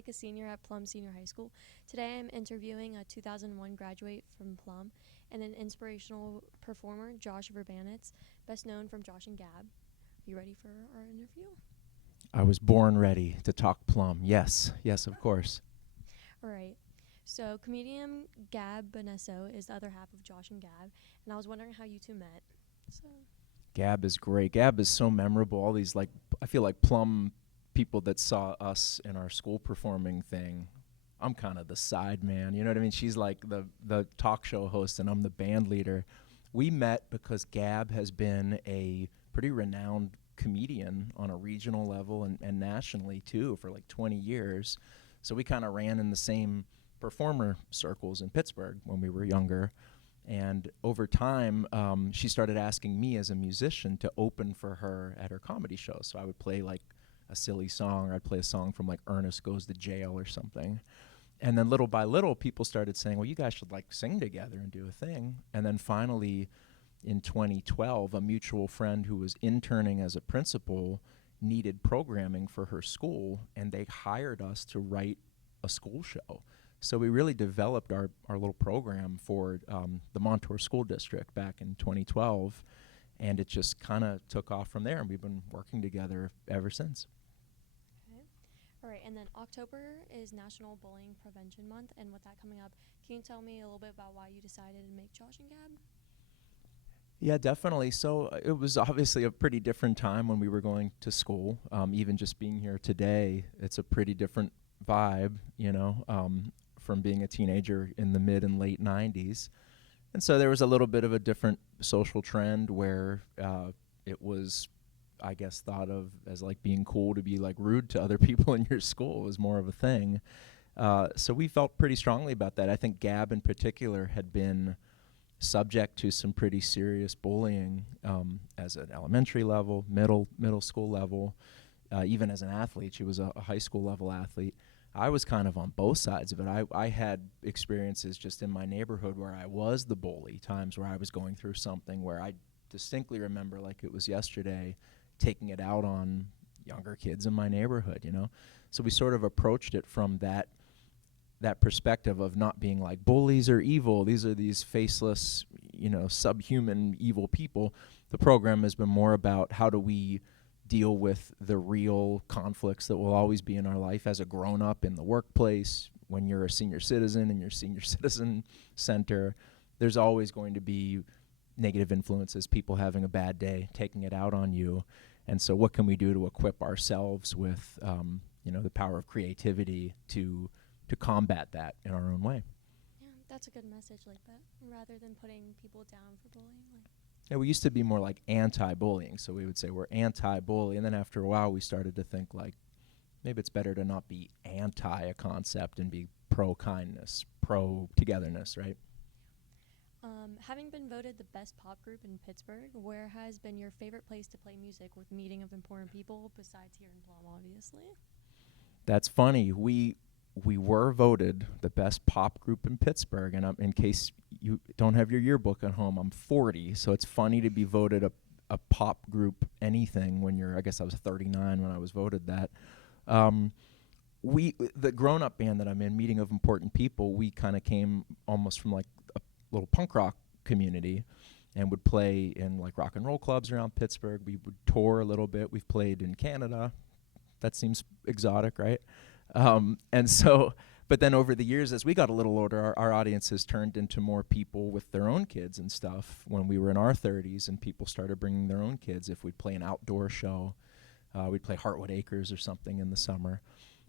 Danica, a senior at Plum Senior High School. Today I'm interviewing a 2001 graduate from Plum and an inspirational performer, Josh Verbanets, best known from Josh and Gab. Are you ready for our interview? I was born ready to talk Plum. Yes, of course. All right. So comedian Gab Bonesso is the other half of Josh and Gab, and I was wondering how you two met. So Gab is great. Gab is so memorable. All these, I feel like Plum people that saw us in our school performing thing. I'm kind of the side man, you know what I mean? She's like the talk show host and I'm the band leader. We met because Gab has been a pretty renowned comedian on a regional level and nationally too for like 20 years. So we kind of ran in the same performer circles in Pittsburgh when we were younger. And over time, she started asking me as a musician to open for her at her comedy shows. So I would play like a silly song, or I'd play a song from like Ernest Goes to Jail or something. And then little by little, people started saying, well, you guys should like sing together and do a thing. And then finally, in 2012, a mutual friend who was interning as a principal needed programming for her school, and they hired us to write a school show. So we really developed our little program for the Montour School District back in 2012, and it just kind of took off from there, and we've been working together ever since. okay. All right, and then October is National Bullying Prevention Month, and with that coming up, can you tell me a little bit about why you decided to make Josh and Gab? Yeah, definitely. So it was obviously a pretty different time when we were going to school. Even just being here today, it's a pretty different vibe, from being a teenager in the mid and late 90s. And so there was a little bit of a different social trend where it was, I guess, thought of as like being cool to be like rude to other people in your school. It was more of a thing. So we felt pretty strongly about that. I think Gab in particular had been subject to some pretty serious bullying as an elementary level, middle school level, even as an athlete. She was a high school level athlete. I was kind of on both sides of it. I had experiences just in my neighborhood where I was the bully, times where I was going through something where I distinctly remember like it was yesterday, taking it out on younger kids in my neighborhood. So we sort of approached it from that perspective of not being like bullies are evil. These are these faceless, subhuman evil people. The program has been more about how do we deal with the real conflicts that will always be in our life as a grown-up in the workplace. When you're a senior citizen in your senior citizen center, there's always going to be negative influences, people having a bad day, taking it out on you. And so what can we do to equip ourselves with, the power of creativity to combat that in our own way? Yeah, that's a good message like that, rather than putting people down for bullying. Yeah, we used to be more like anti-bullying, so we would say we're anti-bully, and then after a while we started to think like maybe it's better to not be anti a concept and be pro-kindness, pro-togetherness, right? Having been voted the best pop group in Pittsburgh, where has been your favorite place to play music with meeting of important people besides here in Plum, obviously? That's funny. We were voted the best pop group in Pittsburgh, and in case you don't have your yearbook at home, I'm 40, so it's funny to be voted a pop group anything when I guess I was 39 when I was voted that. The grown-up band that I'm in, Meeting of Important People, we kind of came almost from like a little punk rock community and would play in like rock and roll clubs around Pittsburgh. We would tour a little bit. We've played in Canada. That seems exotic, right? But then over the years, as we got a little older, our audience has turned into more people with their own kids and stuff. When we were in our 30s and people started bringing their own kids, if we'd play an outdoor show, we'd play Heartwood Acres or something in the summer.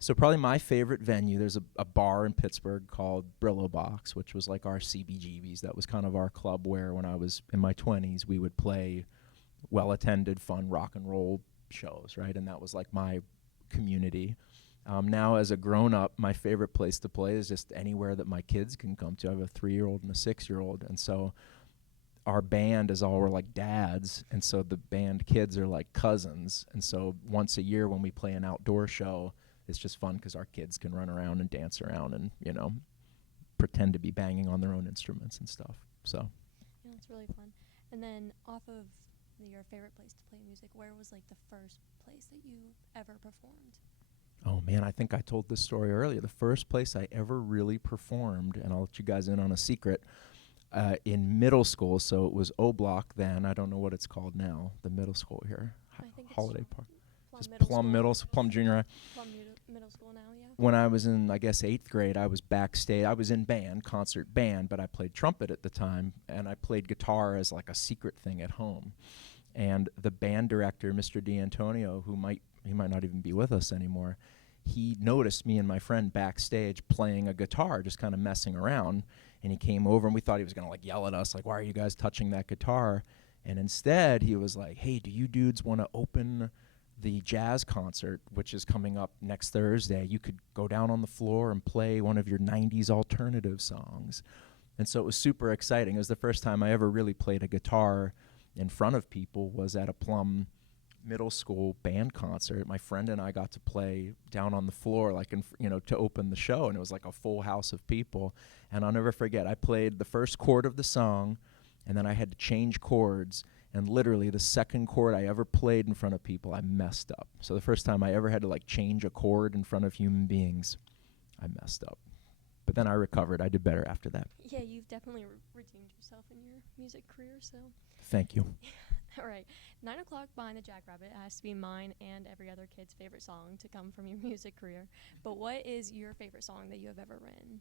So probably my favorite venue, there's a bar in Pittsburgh called Brillo Box, which was like our CBGBs. That was kind of our club where when I was in my 20s, we would play well-attended, fun rock and roll shows, right? And that was like my community. Now, as a grown-up, my favorite place to play is just anywhere that my kids can come to. I have a 3-year-old and a 6-year-old, and so our band is all we're like dads, and so the band kids are like cousins. And so once a year when we play an outdoor show, it's just fun because our kids can run around and dance around and, pretend to be banging on their own instruments and stuff. So Yeah, it's really fun. And then off of your favorite place to play music, where was like the first place that you ever performed? Oh man, I think I told this story earlier. The first place I ever really performed, and I'll let you guys in on a secret, in middle school. So it was O Block then. I don't know what it's called now. The middle school here, I think it's Holiday Park, Plum just Middle Plum School. Plum Junior High. Middle School now, yeah. When I was in, I guess, 8th grade, I was backstage. I was in band, concert band, but I played trumpet at the time, and I played guitar as like a secret thing at home. And the band director, Mr. D'Antonio, he might not even be with us anymore, he noticed me and my friend backstage playing a guitar, just kind of messing around. And he came over, and we thought he was going to like yell at us, like, why are you guys touching that guitar? And instead, he was like, hey, do you dudes want to open the jazz concert, which is coming up next Thursday? You could go down on the floor and play one of your 90s alternative songs. And so it was super exciting. It was the first time I ever really played a guitar in front of people, was at a Plum middle school band concert. My friend and I got to play down on the floor, like to open the show, and it was like a full house of people. And I'll never forget, I played the first chord of the song, and then I had to change chords. And literally the second chord I ever played in front of people, I messed up. So the first time I ever had to like change a chord in front of human beings, I messed up. But then I recovered. I did better after that. Yeah, you've definitely redeemed yourself in your music career, so. Thank you. All right. 9 o'clock behind the Jackrabbit has to be mine and every other kid's favorite song to come from your music career. But what is your favorite song that you have ever written?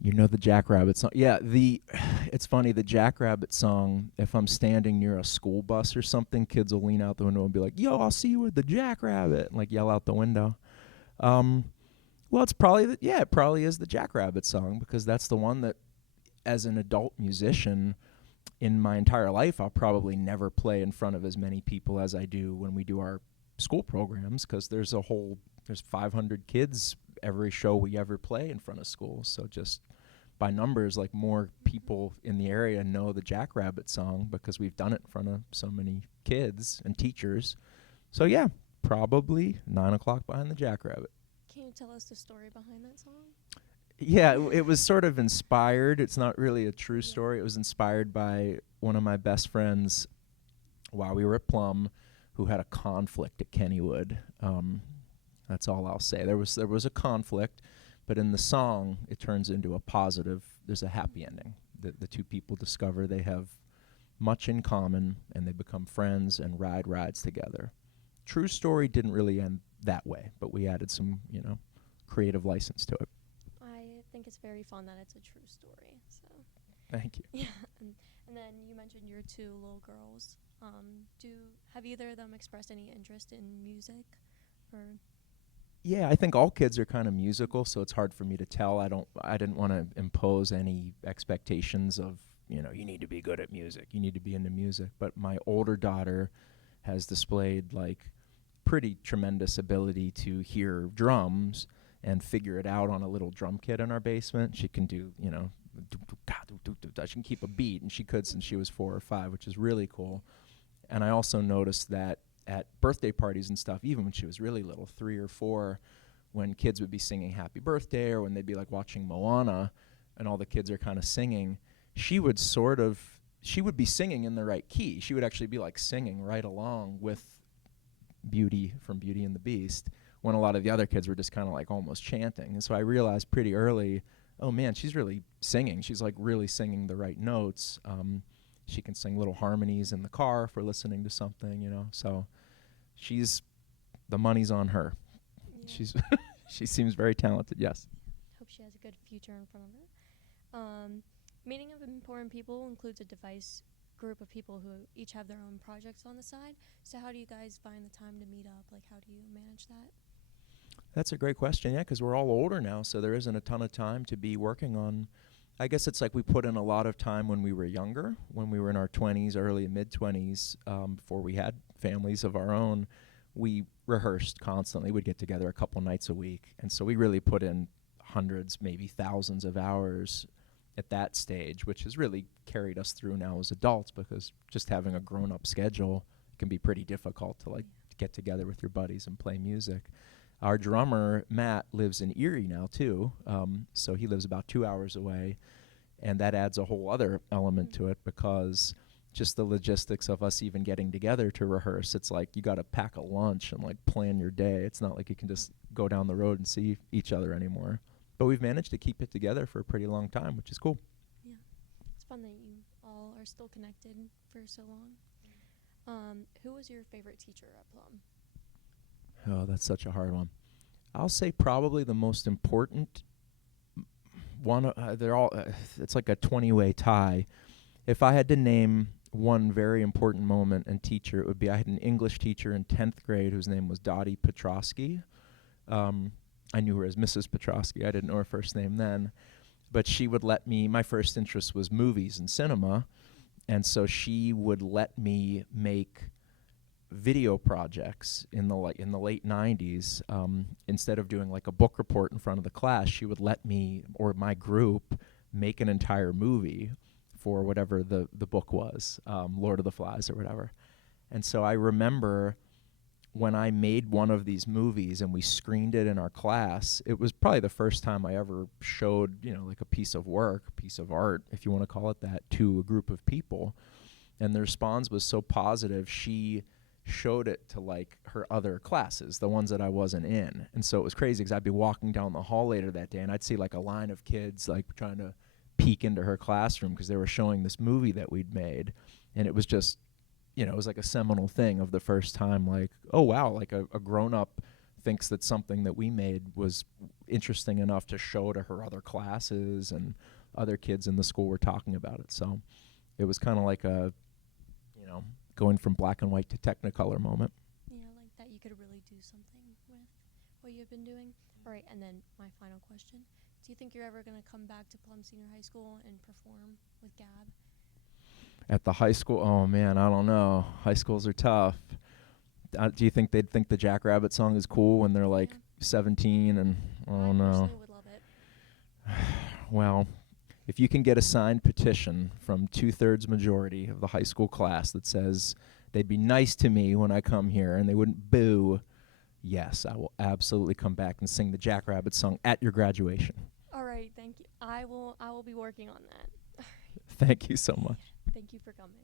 You know the Jackrabbit song? Yeah, it's funny, the Jackrabbit song, if I'm standing near a school bus or something, kids will lean out the window and be like, yo, I'll see you with the Jackrabbit, and like yell out the window. Well, it's probably, it probably is the Jackrabbit song, because that's the one that, as an adult musician, in my entire life, I'll probably never play in front of as many people as I do when we do our school programs, because there's 500 kids every show we ever play in front of schools. So just by numbers, like, more people in the area know the Jackrabbit song because we've done it in front of so many kids and teachers. So yeah, probably 9 o'clock behind the Jackrabbit. Can you tell us the story behind that song? Yeah, it was sort of inspired. It's not really a true story. It was inspired by one of my best friends while we were at Plum, who had a conflict at Kennywood. That's all I'll say. There was a conflict, but in the song, it turns into a positive. There's a happy ending. The two people discover they have much in common, and they become friends and ride rides together. True story didn't really end that way, but we added some, creative license to it. I think it's very fun that it's a true story. So. Thank you. Yeah, and then you mentioned your two little girls. Have either of them expressed any interest in music, or? Yeah, I think all kids are kind of musical, so it's hard for me to tell. I didn't want to impose any expectations of, you need to be good at music, you need to be into music. But my older daughter has displayed like pretty tremendous ability to hear drums and figure it out on a little drum kit in our basement. She can do, she can keep a beat, and she could since she was 4 or 5, which is really cool. And I also noticed that at birthday parties and stuff, even when she was really little, 3 or 4, when kids would be singing happy birthday, or when they'd be like watching Moana and all the kids are kind of singing, she would be singing in the right key. She would actually be like singing right along with Beauty from Beauty and the Beast, when a lot of the other kids were just kind of like almost chanting. And so I realized pretty early, oh man, she's really singing. She's like really singing the right notes. She can sing little harmonies in the car if we're listening to something, So the money's on her. Yeah. She seems very talented, yes. Hope she has a good future in front of her. Meeting of important people includes a diverse group of people who each have their own projects on the side. So how do you guys find the time to meet up? Like, how do you manage that? That's a great question, yeah, because we're all older now, so there isn't a ton of time to be working on. I guess it's like we put in a lot of time when we were younger, when we were in our 20s, early and mid-20s, before we had families of our own. We rehearsed constantly. We'd get together a couple nights a week, and so we really put in hundreds, maybe thousands of hours at that stage, which has really carried us through now as adults, because just having a grown-up schedule can be pretty difficult to get together with your buddies and play music. Our drummer, Matt, lives in Erie now, too, so he lives about 2 hours away, and that adds a whole other element to it, because just the logistics of us even getting together to rehearse, it's like you got to pack a lunch and, like, plan your day. It's not like you can just go down the road and see each other anymore. But we've managed to keep it together for a pretty long time, which is cool. Yeah, it's fun that you all are still connected for so long. Who was your favorite teacher at Plum? Oh, that's such a hard one. I'll say probably the most important one. They're all. It's like a 20-way tie. If I had to name one very important moment and teacher, it would be I had an English teacher in 10th grade whose name was Dottie Petrosky. I knew her as Mrs. Petrosky. I didn't know her first name then. But she would let me, my first interest was movies and cinema, and so she would let me make video projects in the late 90s. Instead of doing like a book report in front of the class, she would let me or my group make an entire movie for whatever the book was, Lord of the Flies or whatever. And so I remember when I made one of these movies and we screened it in our class, it was probably the first time I ever showed, like a piece of work, a piece of art, if you want to call it that, to a group of people. And the response was so positive, she showed it to like her other classes, the ones that I wasn't in. And so it was crazy because I'd be walking down the hall later that day and I'd see like a line of kids like trying to peek into her classroom because they were showing this movie that we'd made. And it was just, it was like a seminal thing of the first time, like, oh wow, like a grown-up thinks that something that we made was interesting enough to show to her other classes, and other kids in the school were talking about it. So it was kind of like a, going from black and white to Technicolor moment. Yeah, like that you could really do something with what you've been doing. All right, and then my final question. Do you think you're ever going to come back to Plum Senior High School and perform with Gab? At the high school, oh man, I don't know. High schools are tough. Do you think they'd think the Jackrabbit song is cool when they're like 17 and I no? personally would love it. Well, if you can get a signed petition from 2/3 majority of the high school class that says they'd be nice to me when I come here and they wouldn't boo, yes, I will absolutely come back and sing the Jackrabbit song at your graduation. All right, thank you. I will be working on that. Thank you so much. Thank you for coming.